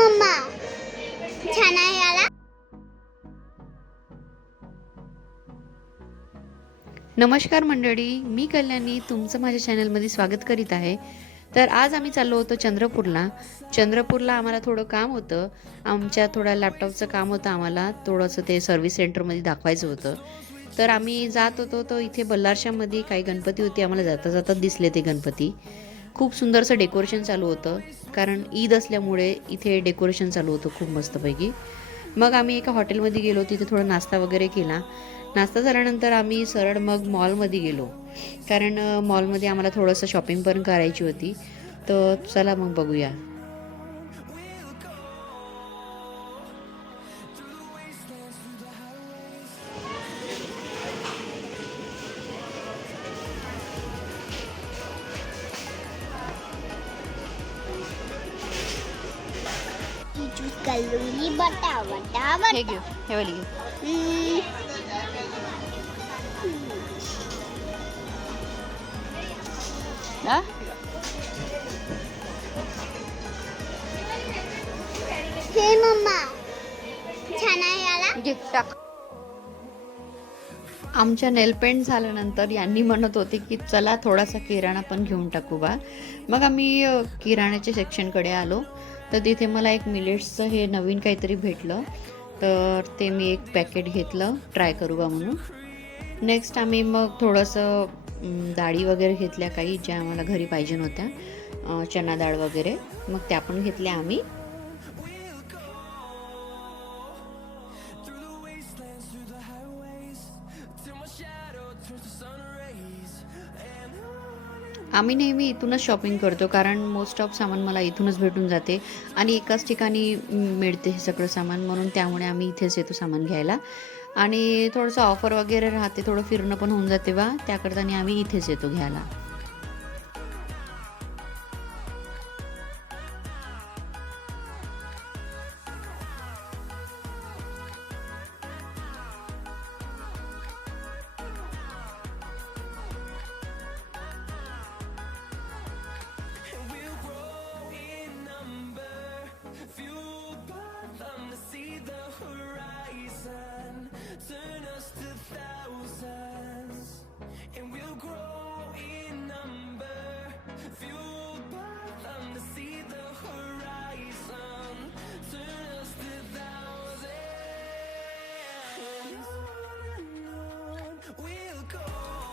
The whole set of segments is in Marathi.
मम्मा. छान आहे आला नमस्कार मंडळी मी कल्याणी तुमचं माझ्या चॅनलमध्ये स्वागत करीत आहे. तर आज आम्ही चाललो होतो चंद्रपूरला. चंद्रपूरला आम्हाला थोडं काम होतं. आमच्या थोडा लॅपटॉपचं काम होतं आम्हाला. थोडंसं ते सर्व्हिस सेंटरमध्ये दाखवायचं होतं. तर आम्ही जात होतो तो इथे बल्लारशामध्ये काही गणपती होते आम्हाला जाता जाता दिसले ते गणपती. खूप सुंदरसं डेकोरेशन चालू होतं. कारण ईद असल्यामुळे इथे डेकोरेशन चालू होतं खूप मस्तपैकी. मग आम्ही एका हॉटेलमध्ये गेलो तिथे थोडा नाश्ता वगैरे केला. नाश्ता झाल्यानंतर आम्ही सरळ मग मॉलमध्ये गेलो. कारण मॉलमध्ये आम्हाला थोडंसं शॉपिंग पण करायची होती. तर चला मग बघूया. ही चूज कल्लुली बटा बटा. बटा घेऊ हे वाली घे हम्म, हे? मम्मा छान आहे आला आमच्या नेलपेंट झाल्यानंतर यांनी म्हणत होते की चला थोडासा किराणा पण घेऊन टाकू बा. मग आम्ही अ, किराण्याच्या सेक्शनकडे आलो. तर तिथे मला एक मिलेट्सचं हे नवीन काहीतरी भेटलं. तर ते मी एक पॅकेट घेतलं. ट्राय करू बा म्हणून. नेक्स्ट आम्ही मग थोडंसं डाळी वगैरे घेतल्या काही ज्या आम्हाला घरी पाहिजे होत्या. चना डाळ वगैरे. मग त्या पण घेतल्या आम्ही. आम्ही नेहमी इथूनच शॉपिंग करतो कारण मोस्ट ऑफ सामान मला इथूनच भेटून जाते आणि एकाच ठिकाणी मिळते हे सगळं सामान म्हणून त्यामुळे आम्ही इथेच येतो सामान घ्यायला. आणि थोडंसं ऑफर वगैरे राहते थोडं फिरणं पण होऊन जाते बा त्याकरता आम्ही इथेच येतो घ्यायला.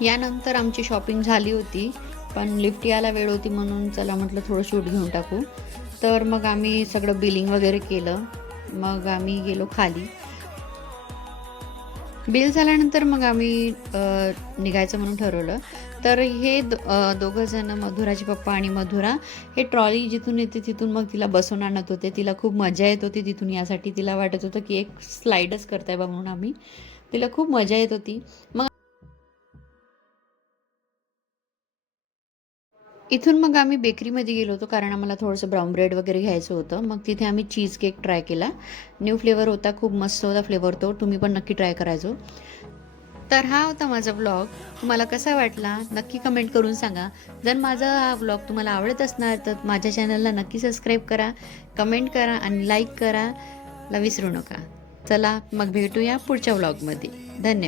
यानंतर आमची शॉपिंग झाली होती पण लिफ्ट यायला वेळ होती म्हणून चला म्हटलं थोडं शूट घेऊन टाकू. तर मग आम्ही सगळं बिलिंग वगैरे केलं. मग आम्ही गेलो खाली. बिल झाल्यानंतर मग आम्ही निघायचं म्हणून ठरवलं. तर हे दो- दोघं जण मधुराचे पप्पा आणि मधुरा हे ट्रॉली जिथून येते तिथून मग तिला बसून आणत होते. तिला खूप मजा येत होती तिथून यासाठी. तिला वाटत होतं की एक स्लाईडच करताय बा म्हणून आम्ही. तिला खूप मजा येत होती. मग इथून मग आम्ही बेकरीमध्ये गेलो होतो कारण आम्हाला थोडंसं ब्राऊन ब्रेड वगैरे घ्यायचं होतं. मग तिथे आम्ही चीज केक ट्राय केला. न्यू फ्लेवर होता खूप मस्त होता फ्लेवर तो. तुम्ही पण नक्की ट्राय करायचो तर हा होता माझा ब्लॉग तुम्हाला कसा वाटला? नक्की कमेंट करून सांगा. जर माझा हा ब्लॉग तुम्हाला आवडत असणार तर माझ्या चॅनलला नक्की सबस्क्राईब करा कमेंट करा आणि लाईक करा. ला विसरू नका. चला मग भेटूया पुढच्या ब्लॉगमध्ये धन्यवाद.